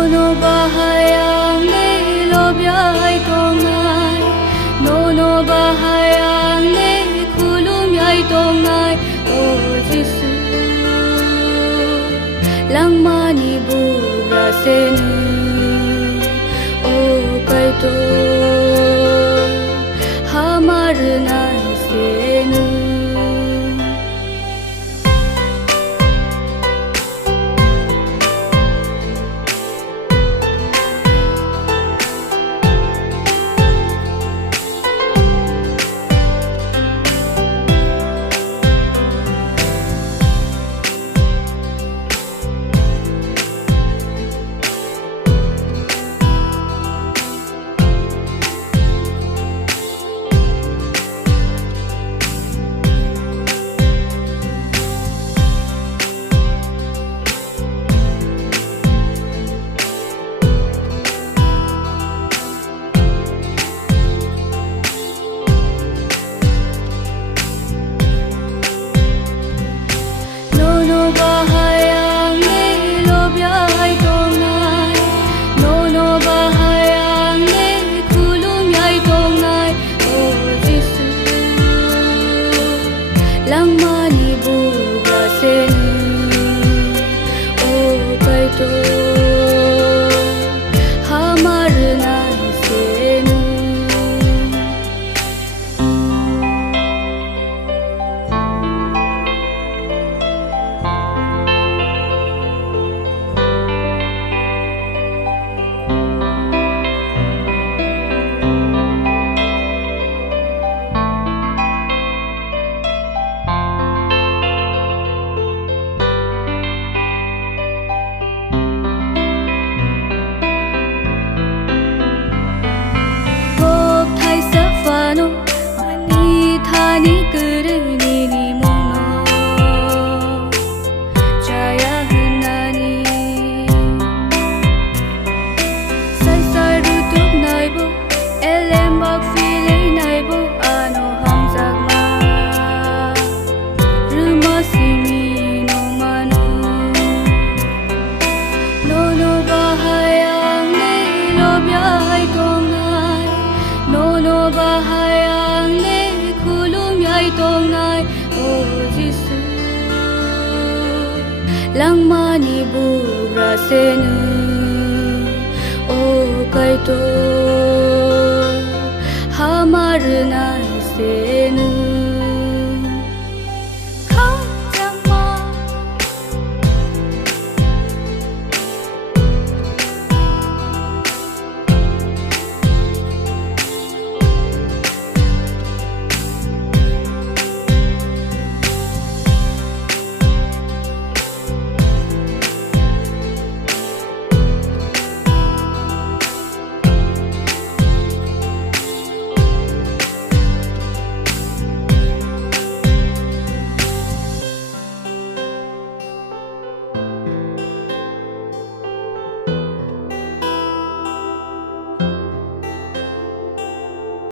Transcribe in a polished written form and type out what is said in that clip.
Nono bahayang ni lobyay tongay, nono bahayang ni kulumyay tongay, O Jisu lang manibura senu, O kaito hamar nai senu. Lang manibura senu, O kaito hamar nai senu. Thani kurni ni mono jaya hunani sai sai rutuk naibo elembak file naibo ano hamzak ma rumasimi no manu nono bahayang ni lobyay tongai nono bahayang ni tongai, O Jisu lang manibura senu, O kaito